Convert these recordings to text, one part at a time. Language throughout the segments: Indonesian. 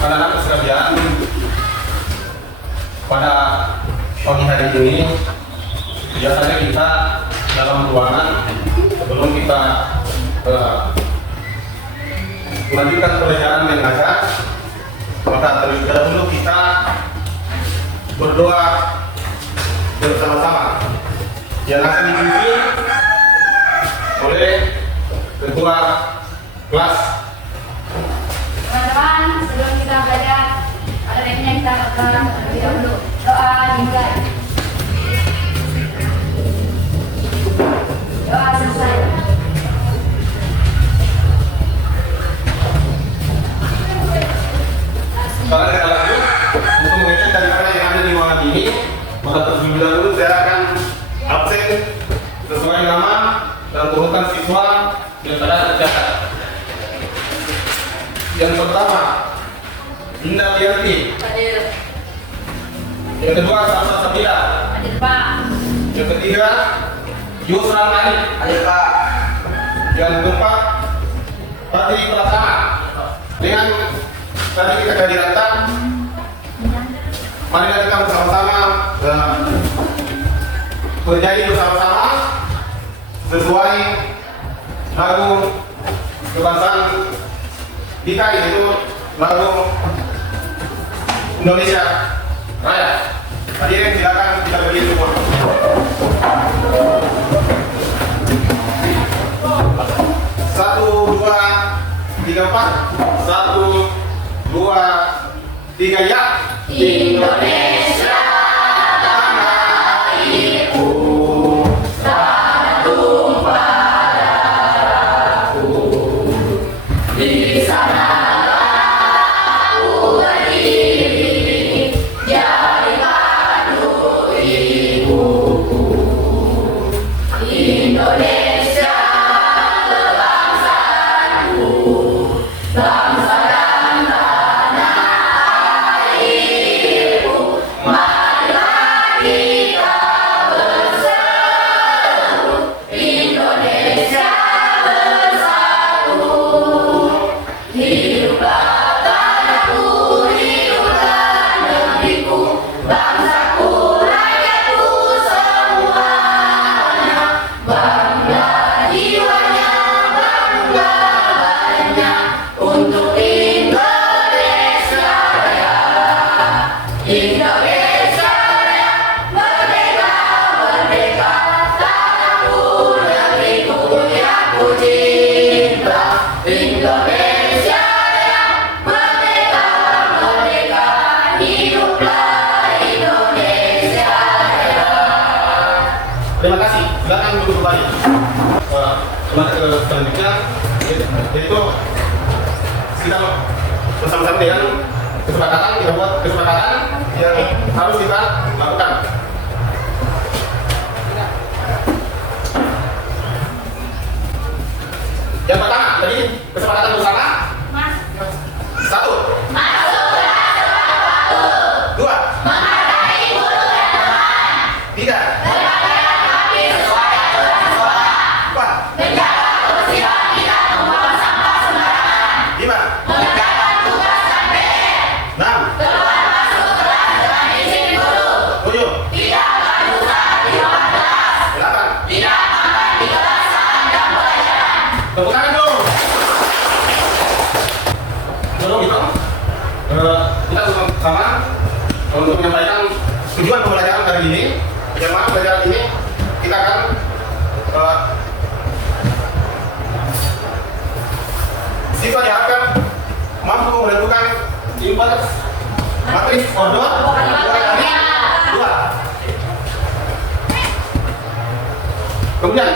anak-anak sekalian, pada pagi hari ini biasanya kita dalam ruangan sebelum kita melanjutkan pelajaran yang ada, maka terlebih dahulu kita berdoa bersama-sama yang akan dipimpin oleh ketua kelas. Teman-teman, sebelum kita belajar, ada baiknya kita terlebih dahulu doa dimulai. Doa selesai. Sekarang kita lanjut untuk mengecek daripada yang ada di ruangan ini. Maka terlebih dahulu saya akan absen sesuai nama dan urutan siswa yang telah tercatat. Yang pertama, Indah Liarti. Hadir. Yang kedua, Salsa Sabila. Hadir, Pak. Yang ketiga, Yusra Mani. Hadir, Pak. Yang keempat, Fatih Pratama. Dengan tadi kita kehadiran, mari kita bersama-sama bernyanyi bersama-sama sesuai lagu kebangsaan kita, yaitu lagu Indonesia Raya. Hadirin silakan kita berdiri semua. Satu, dua, tiga, empat. Satu, dua, tiga, ya. Indonesia tanah airku, tanah tumpah darahku. Di sana aku berdiri, jadi padu ibuku. Indonesia kebangsaanku, bangsa dan tanah airku. Marilah kita berseru, Indonesia bersatu. Hiduplah tanahku, hiduplah negeriku, bangsaku, rakyatku semuanya. Bangga jiwanya, bangga badannya, untuk Indonesia Raya. Indonesia Raya, merdeka, merdeka, tanahku, negeriku yang ku cinta. Indonesia Raya, merdeka, merdeka, hiduplah Indonesia Raya. Terima kasih. Silakan duduk kembali. Selanjutnya, yaitu kita bersama-sama dengan kesepakatan, kita buat kesepakatan yang harus kita lakukan. Yang pertama, tadi kesepakatan bersama. Satu, dua, tiga, empat, lima, enam, tujuh, delapan. Tepuk tangan dong. Tolong gitu. Kita bersama untuk menyampaikan tujuan pembelajaran kali ini. Yang mana pembelajaran ini kita akan siswa diharapkan mampu menentukan impuls matris odol 2. Kemudian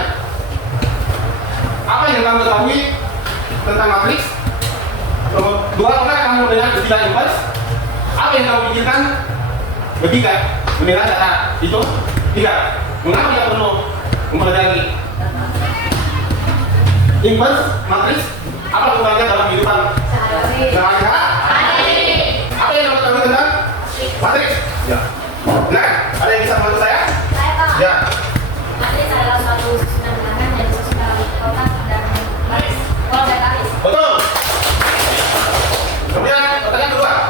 apa yang kamu ketahui tentang matriks? Nomor 2, apakah kamu mendengar istilah impuls? Apa yang kamu pikirkan? Ketiga, mendengar data itu. 3, mengapa kita perlu mempelajari impuls matriks? Apa gunanya dalam kehidupan sehari-hari? Apa yang kamu ketahui tentang matriks? Ya. Nah, ada yang bisa membantu saya? Saya, Pak. Ya. Matris adalah suatu susunan bilangan yang disusun dalam kotak dan baris. Kalau saya tarik. Betul. Kemudian pertanyaan kedua.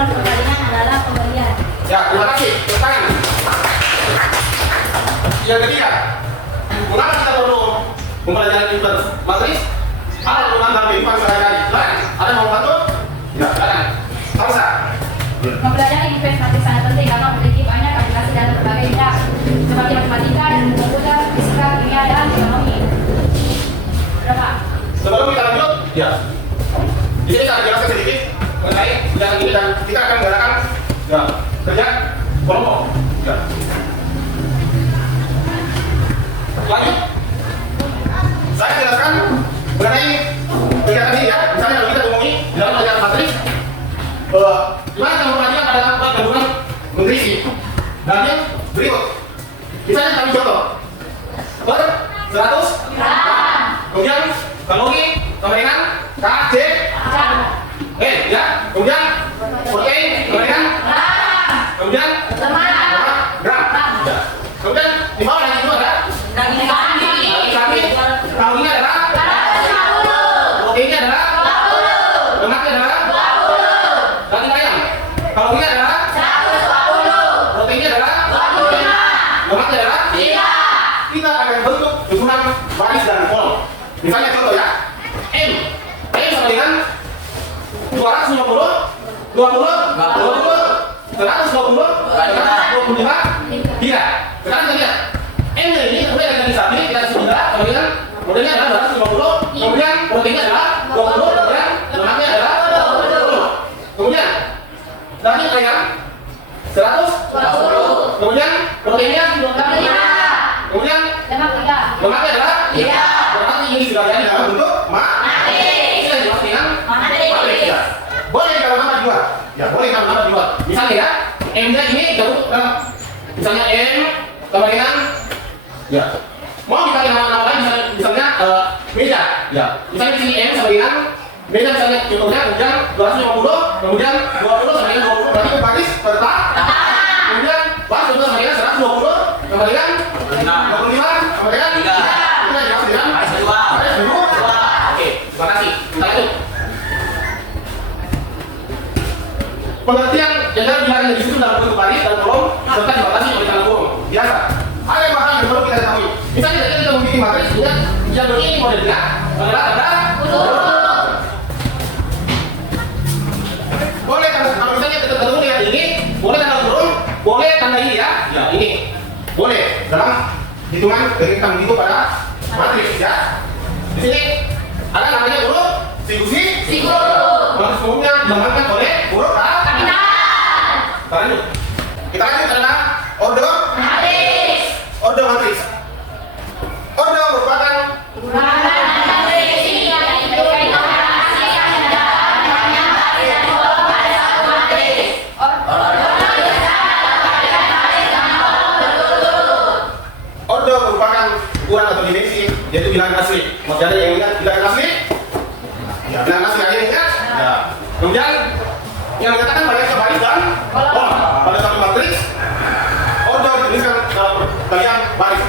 Rukun perkalian adalah pembalian. Ya, terima kasih. Tepuk tangan. Yang ketiga, mengapa kita perlu mempelajari pintar matris? Apa penggunaan dalam kehidupan sehari-hari? Silakan. Ada yang mau bantu? Ya, silakan. Salsa. Mempelajari investasi matris sangat penting karena memiliki banyak aplikasi dalam berbagai bidang seperti matematika, komputer, fisika, kimia, dan ekonomi. Berapa? Sebelum kita lanjut, ya. Di sini saya jelaskan sedikit mengenai bidang ini dan kita akan menggunakan ya, kerja kelompok. Ya. Lanjut. Saya jelaskan mengenai kegiatan ini ya. Misalnya kalau kita ngomongin di dalam pelajaran matris, gimana cara memperhatikan pada tempat gabungan nutrisi dan yang berikut. Misalnya kami contoh per 100 gram, kemudian kalori kemaringan KJ ya, kemudian protein kemaringan kemudian Lemak. gram ya. Kemudian di bawah lagi itu ada Daging sapi. kalorinya adalah proteinnya adalah lemaknya adalah daging ayam kalorinya adalah proteinnya adalah lemaknya adalah kita akan bentuk susunan baris dan kolom. Misalnya contoh ya, M sama dengan 250, 20, 125, 3. Sekarang kita lihat M-nya ini kemudian dari sapi kita sudah kemudian modelnya adalah 250, kemudian proteinnya adalah 20, kemudian lemaknya adalah 20. Kemudian daging ayam 100, kemudian proteinnya 25, kemudian lemaknya adalah 3. Berarti ini sudah jadi dalam bentuk matris. Kita jelas dengan matris ya. Boleh kalau nama dibuat. Ya, boleh kalau nama dibuat. Misalnya ya, M-nya ini jauh misalnya M sama dengan ya. Mau dikali nama-nama lain misalnya meja. Ya. Misalnya di sini M sama dengan meja misalnya contohnya kemudian 250, kemudian 20 sama dengan 20 berarti baris serta. Kemudian baris contoh sama dengan 120 sama dengan 25 sama dengan 3. Kita jelas dengan baris kedua. Oke, terima kasih. Kita lanjut. Pengertian yang dalam bilangan di situ dalam bentuk baris dan kolom serta dibatasi oleh dalam kurung. Biasa. Ada bahan yang perlu kita ketahui. Misalnya kita memiliki matris dengan yang begini modelnya adalah tanda kurung. Boleh kalau misalnya kita ketemu dengan ini, boleh tanda kurung, boleh tanda ini ya. Ya ini boleh dalam hitungan berikan itu pada matris ya. Di sini ada namanya huruf singusi. Matris umumnya dibangunkan oleh huruf kapital. Lanjut. Kita lanjut adalah order matris. Order matris. Order merupakan order merupakan ukuran atau dimensi yaitu bilangan asli. Mau jadi yang ingat bilangan asli? Ya, bilangan asli ada yang ingat? Ya. Kemudian yang mengatakan banyaknya baris dan kolom pada satu matris. Order dituliskan dalam bagian baris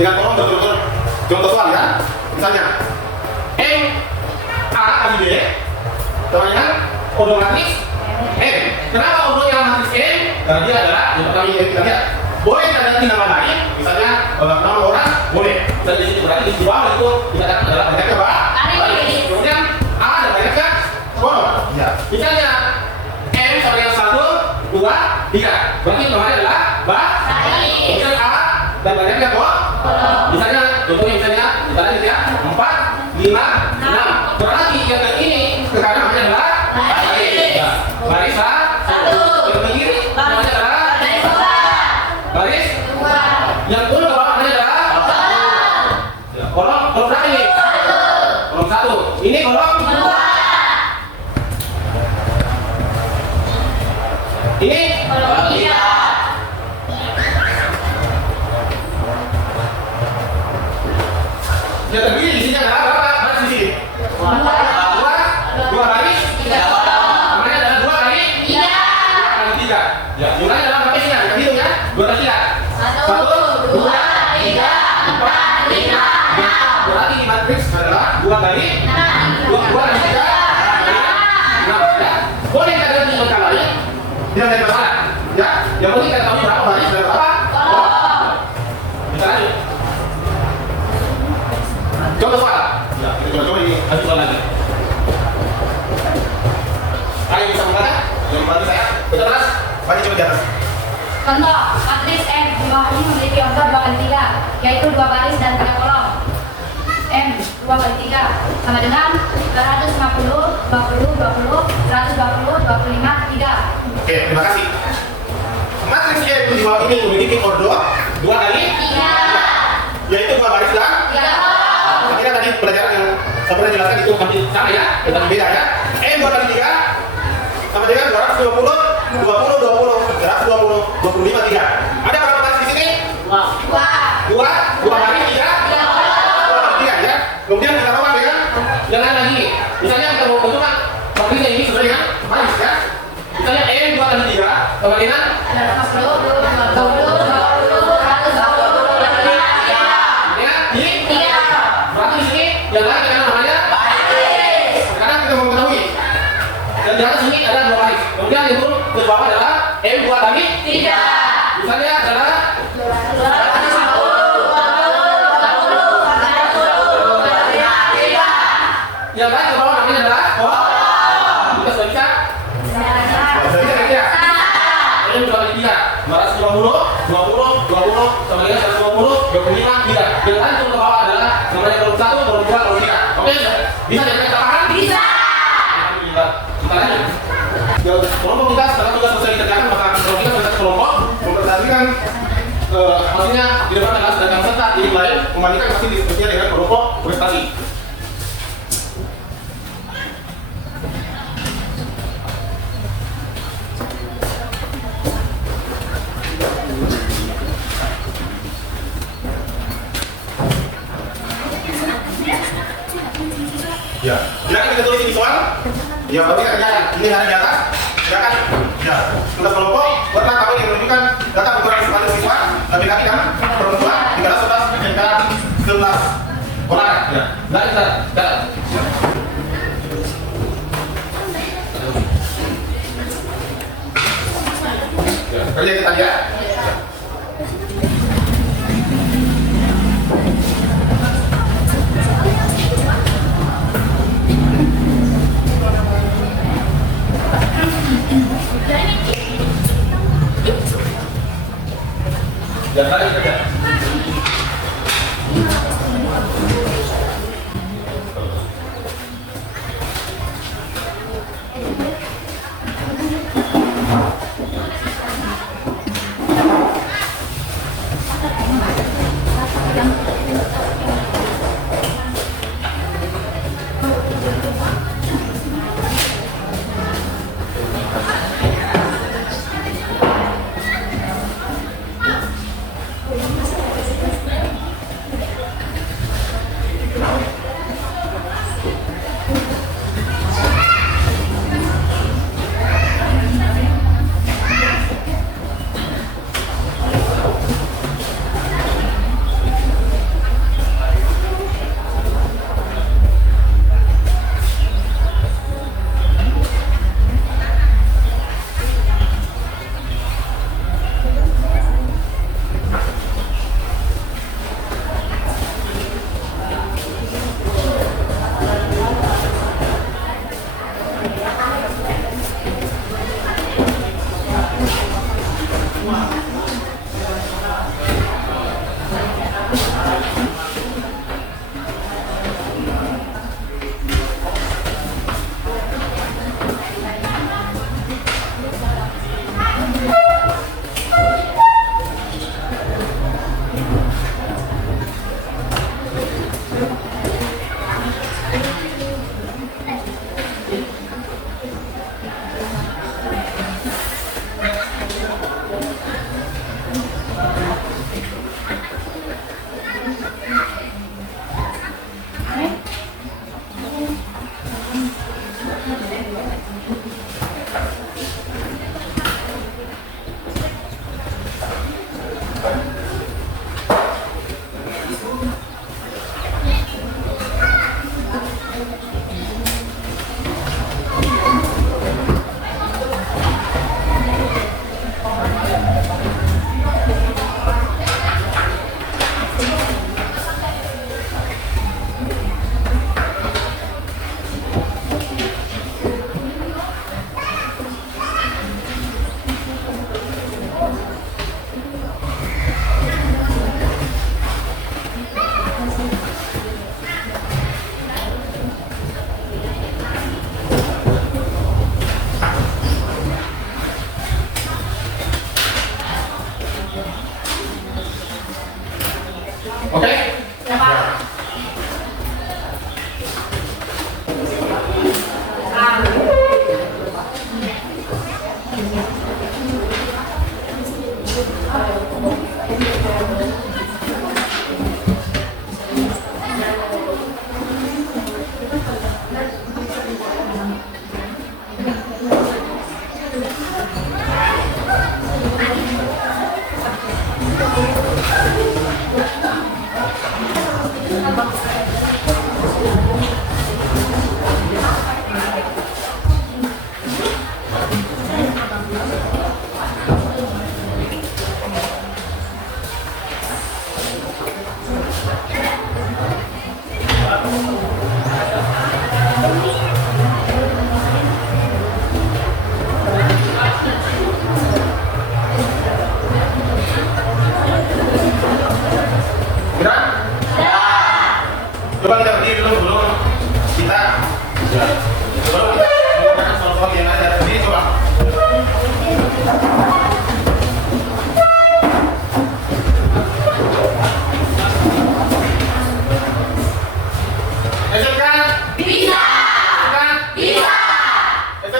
dengan kolom betul-betul. Contoh soal ya. Misalnya M A kali B sama dengan order matris M. Kenapa ordernya matris M? Karena dia adalah yang pertama yang kita lihat. Boleh kita ganti nama lain, misalnya nama orang boleh. Misalnya di sini berarti di bawah itu dikatakan adalah banyaknya baris. Kemudian A dan banyaknya kolom. Ya. Misalnya M sama dengan 1, 2, 3. Berarti namanya adalah baris. Kemudian A dan banyaknya kolom. Misalnya contohnya misalnya kita lihat ya 4, 5, 6. Berarti yang ini ke kanan namanya adalah baris. Ya. Baris satu. Yang ke kiri namanya adalah baris yang ke bawah namanya adalah ya, kolom berapa ini? Kolom 1. Ini kolom 2. Ini kolom 3. Yang terdiri di sini adalah berapa baris di sini? 2 baris 3 kolom. Namanya adalah 2 kali 3. Ya, jumlahnya adalah berapa sih? Kita hitung ya. 2 kali 3. 1, 2, 3, 4, 5, 6. Berarti di matriks adalah 2 kali 2 kali 3 kali 6 ya. Boleh kita ganti angka lain Baca coba di atas. Contoh, matris M di bawah ini memiliki order 2x3, yaitu 2 baris dan 3 kolom. M 2x3 sama dengan 250, 20, 20, 120, 25, 3. Oke, terima kasih. Matriks M di bawah ini memiliki order 2 kali 3, yaitu 2 baris dan 3 kolom. kita tadi pelajaran yang saya pernah jelaskan itu hampir sama ya, tetapi beda ya. M 2 kali 3 sama dengan 250, 20, 20, 120, 25, 3. Ada berapa baris di sini? 2 baris 3 ya. Kemudian kita tambah dengan yang lain lagi. Misalnya kita mau bentukkan matriksnya ini sebenarnya baris ya. Misalnya M 2 kali 3 sama dengan 250, 20, 20, 120, 25, 3. ya ini 3. Berarti di sini yang lain kita namanya baris. Sekarang kita mau mengetahui dan di atas ini ada 2 baris. Kemudian yang turun ke bawah adalah M 2 kali 3. Misalnya adalah 250, 20, 20, 120, 25, 3. yang lain ke bawah namanya adalah kita sudah bisa ya. M 2 kali 3 250, 20, 20 sama dengan 120, 25, 3. Yang lain turun ke bawah adalah namanya kolom 1, kolom 2, kolom 3. Oke, bisa ya kita paham? Bisa. Kita lanjut. Kelompok kita setelah tugas selesai dikerjakan maka kalau kita berada kelompok memperhatikan maksudnya di depan adalah sedangkan peserta tim lain memandikan pasti diskusinya dengan kelompok prestasi. Ya, silakan kita tulis ini soal. Ya, tapi kan jangan. Ini ada di atas. Silakan. Ya, tugas kelompok. Buatlah tabel yang menunjukkan data ukuran sepatu siswa. Laki-laki kan perempuan 311 hingga 11 orang. Ya, dari kita. Ya, kerja kita ya. Jangan lagi kerja.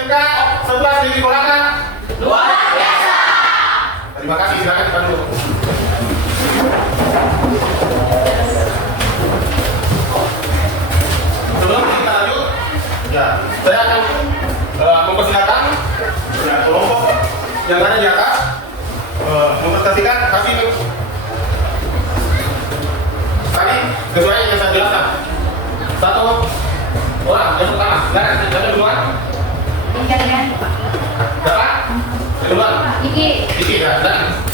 ketika 11 dikolakkan? Luar biasa. Terima kasih, silakan kita dulu. Sebelum kita lanjut, ya, saya akan mempersilakan ya, kelompok yang ada di atas mempresentasikan hasil tadi sesuai yang saya jelaskan. Satu orang yang pertama, silakan duluan. Tinggalkan. Siapa? Duluan. Iki. Ya, silakan.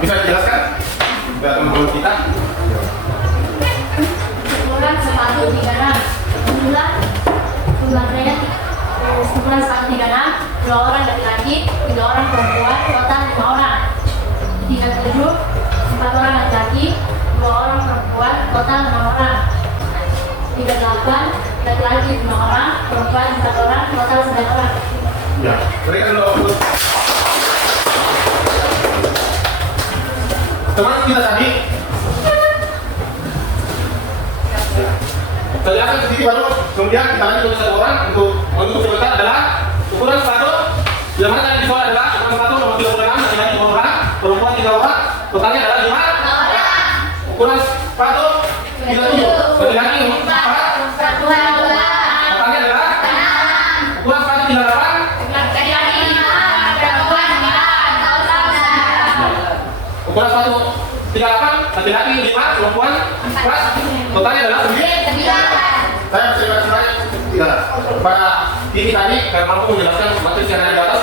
Bisa dijelaskan buat teman-teman kita? Ukuran sepatu 36. Jumlah kalian ukuran sepatu 36. 2 orang laki-laki, 3 orang perempuan, total 5 orang. 37. 4 orang laki-laki, 2 orang perempuan, total 6 orang. 38. Laki-laki 5 orang, perempuan 4 orang, total 9 orang. Ya, berikan dulu. Teman kita tadi terlihat sedikit baru, kemudian kita lanjut untuk satu orang untuk sebentar adalah ukuran sepatu yang mana tadi di soal adalah ukuran sepatu nomor 36, laki-laki 2 orang, perempuan 3 orang, totalnya adalah 5 orang. Ukuran sepatu 37, laki-laki 4, totalnya adalah 6. Ukuran sepatu 38, ukuran sepatu 38, laki-laki 5, perempuan 4, totalnya adalah 9. Saya berterima kasih pada ini tadi karena mampu menjelaskan materi yang ada di atas.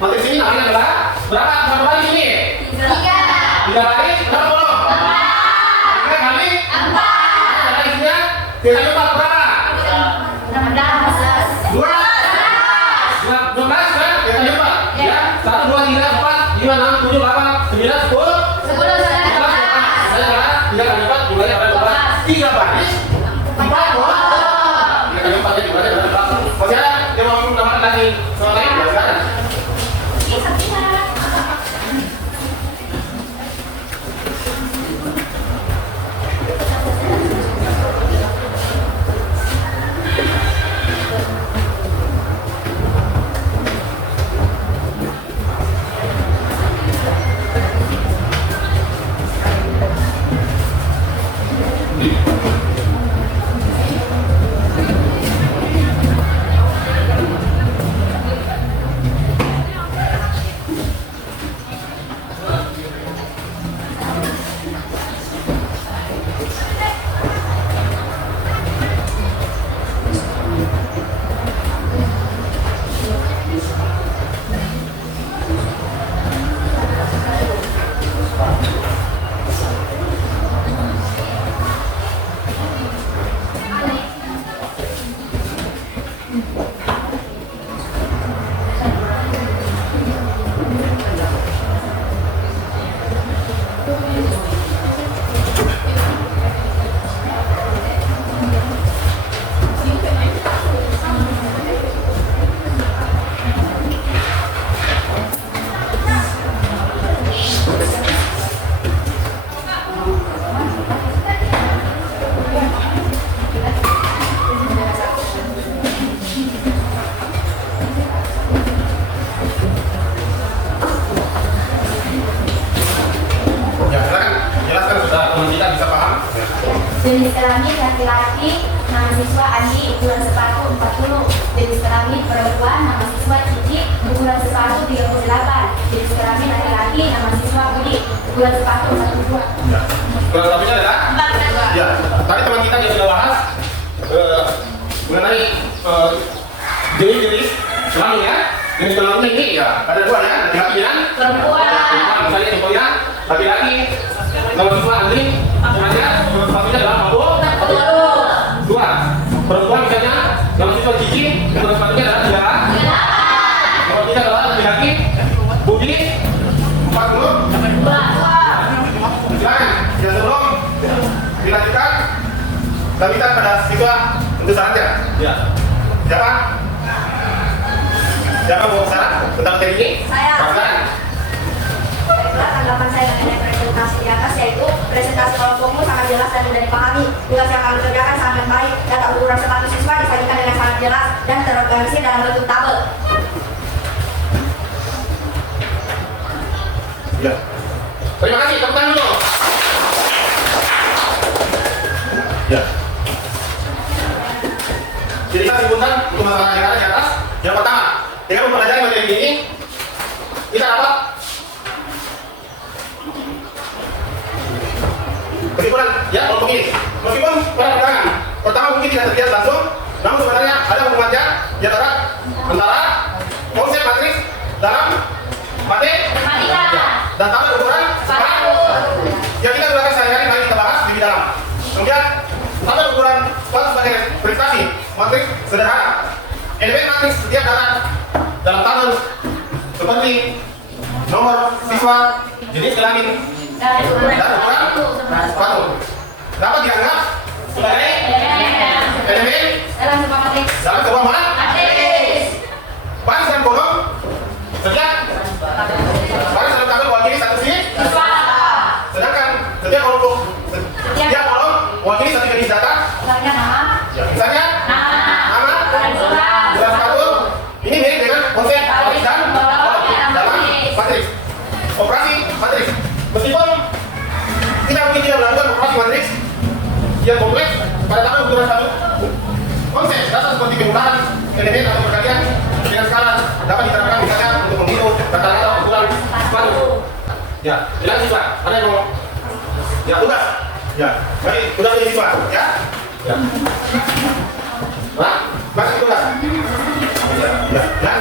Materi ini namanya adalah berapa baris ini? 3 baris, berapa kolom? 3 kali 4. Ada isinya 3 kali 4 berapa? 12 kan? 3 kali 4 ya? 1, 2, 3, 4, 5, 6, 7, 8, 9, 10. Saya kali 4 jumlahnya adalah 3 baris 4 kolom. 3 kali 4 jumlahnya adalah 4. Masih ada yang mau menambahkan lagi soal lain? Ya, silakan. Jenis kelamin laki-laki, nama siswa Andi, ukuran sepatu 40. Jenis kelamin perempuan, nama siswa Cici, ukuran sepatu 38. Jenis kelamin laki-laki, nama siswa Budi, ukuran sepatu 42. Ya. Kurang lebihnya adalah? 42. Ya. Tadi teman kita yang sudah bahas mengenai jenis-jenis kelamin ya. Jenis kelamin ini ya ada dua ya, laki-laki dan Perempuan. Misalnya contohnya laki-laki nama siswa Andi, ukurannya sepatunya adalah 40. Dua. Perempuan misalnya nama siswa Cici, ukuran sepatunya adalah 38. Kalau kita adalah laki-laki Budi 40. Silakan, ya sebelum dilanjutkan, kami minta pada siswa untuk sarannya. Ya. Siapa? Siapa mau saran tentang materi ini? Saya. Silakan. Baiklah, tanggapan saya mengenai presentasi di atas yaitu presentasi kelompokmu sangat jelas dan mudah dipahami. Tugas yang kami kerjakan sangat baik. Data ukuran sepatu siswa disajikan dengan sangat jelas dan terorganisir dalam bentuk tabel. Ya. Terima kasih, tepuk tangan dulu. Ya. Jadi kita simpulkan untuk masalah yang ada di atas. Yang pertama, dengan mempelajari materi ini, kita dapat kesimpulan ya kelompok ini. Meskipun pada pandangan pertama mungkin tidak terlihat langsung, namun sebenarnya ada hubungannya di antara konsep matriks dalam matematika dan tabel ukuran sepatu yang kita gunakan sehari-hari. Mari kita bahas lebih dalam. Kemudian tabel ukuran sepatu sebagai prestasi matriks sederhana. Elemen matriks setiap dalam tabel seperti nomor siswa, jenis kelamin, dan ukuran sepatu dapat dianggap sebagai elemen Dalam sebuah matriks. dalam sebuah matriks. Baris dan kolom setiap baris dalam tabel mewakili satu siswa. Sedangkan setiap kolom mewakili satu jenis data. Misalnya nama, Misalnya nama, ukuran sepatu. Ini mirip dengan konsep matriks dan kolom dalam matriks. Operasi matriks. Meskipun kita mungkin tidak melakukan operasi matriks yang kompleks pada tabel ukuran satu, konsep dasar seperti penggunaan elemen atau perkalian dengan skala dapat diterapkan misalnya untuk menghitung rata-rata ukuran sepatu. Ya, bilang siswa, ada yang mau? Ya, tugas. Ya, baik, sudah menjadi siswa, ya? Ya. Nah, masih tugas. Ya, ya, dan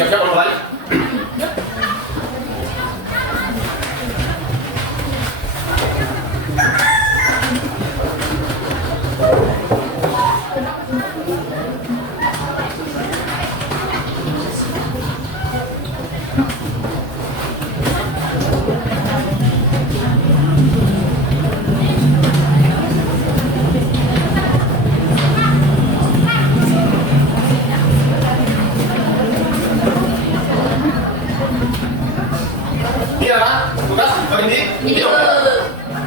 siap-siap kalau balik. Ini adalah tugas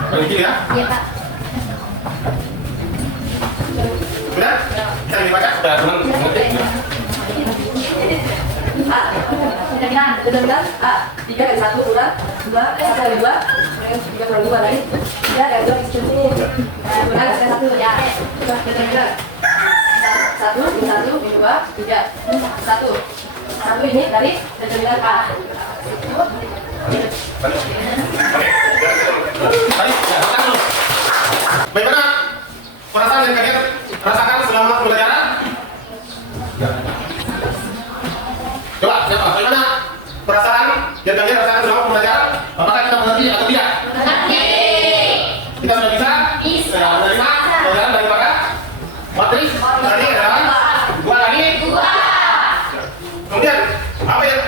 pendidik ya. Iya Pak. Sudah? Bisa dibaca? Sudah teman mengerti? A. Determinan. Determinan A. 3 dari 1 kurang 2. 1 dari 2. 3 kurang 2 lagi. 3 dari 2 isi 10. Kurang dari 1 ya. Determinan 1 min 1 min 2 3 1. 1 ini dari determinan A. Balik. Oke. Balik. Ya, tahan dulu. Bagaimana perasaan yang kalian rasakan selama pembelajaran? Ya. Coba, siapa? Bagaimana perasaan yang kalian rasakan selama pembelajaran? Apakah kita mengerti atau tidak? Mengerti. Kita sudah bisa? Bisa. Ya, menerima pelajaran daripada matriks tadi adalah 2 kali 2. Kemudian apa yang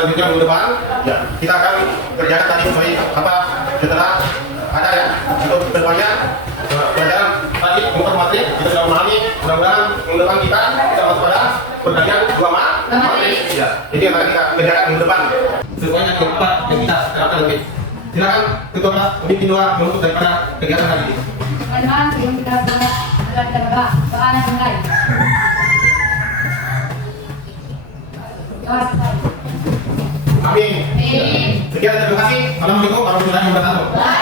selanjutnya minggu depan ya kita akan kerjakan tadi sesuai apa setelah ada ya untuk kedepannya pelajaran tadi muter materi kita sudah memahami. Mudah-mudahan minggu depan kita bisa masuk pada pertanyaan 2 materi ya. Jadi yang akan kita kerjakan minggu depan sesuai dengan apa yang kita terapkan nanti. Silakan ketua kelas pemimpin 2 menutup daripada kegiatan hari ini. Teman-teman, sebelum kita berdoa, kita berdoa. Doa dan mulai. Doa selesai. Amin. Amin. Sekian terima kasih. Assalamualaikum warahmatullahi wabarakatuh.